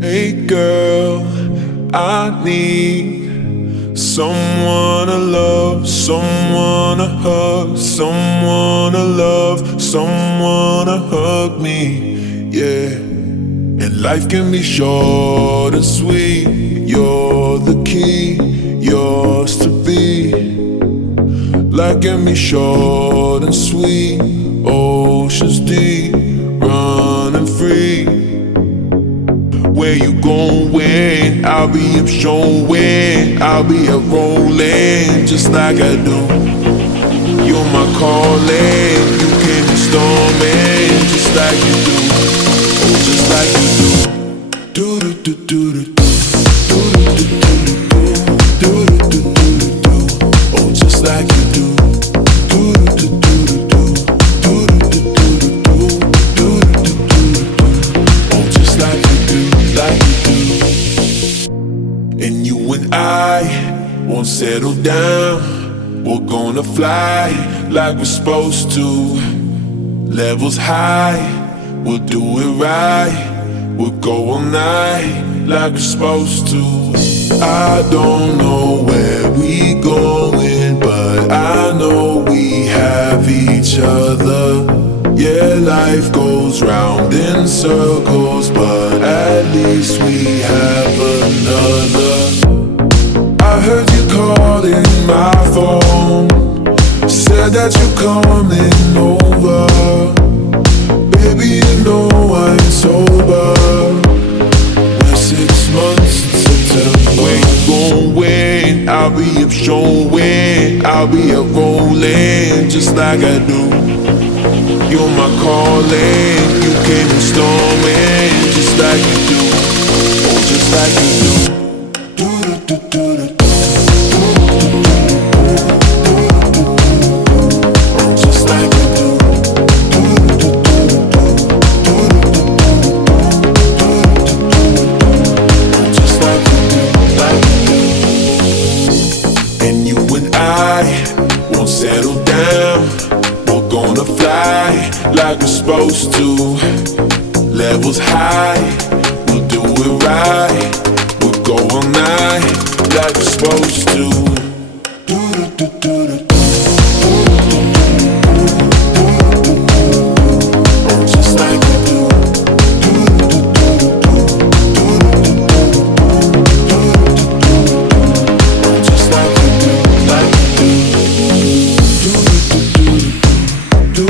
Hey girl, I need someone to love, someone to hug, someone to love, someone to hug me, yeah. And life can be short and sweet. You're the key, yours to be. Life can be short and sweet. Oceans deep, running free. Where you going? I'll be up showing. I'll be up rolling, just like I do. You're my calling. You can be storming, just like you do. Oh, just like you do. Do do do do do. Do do do do do. Do do do do do. Oh, just like you do. Do do do do do. Do do do do do. Do do do do do. Oh, just like you do. Like you do. And you and I won't settle down. We're gonna fly like we're supposed to. Levels high, we'll do it right. We'll go all night like we're supposed to. I don't know where we going, but I know we have each other. Yeah, life goes round in circles, but at least we have another. I heard you calling my phone, said that you're coming over. Baby, you know I'm sober. We're 6 months in September. Where you going? I'll be up showing. I'll be up rolling, just like I do. You're my calling. You came in storming, just like you do. Oh, just like you do. Do do do do do. Settle down, we're gonna fly like we're supposed to. Levels high, we'll do it right. We'll go all night like we're supposed to. Do do do do do. Just like we do. Do do do do do. Just like we do, like we do. Do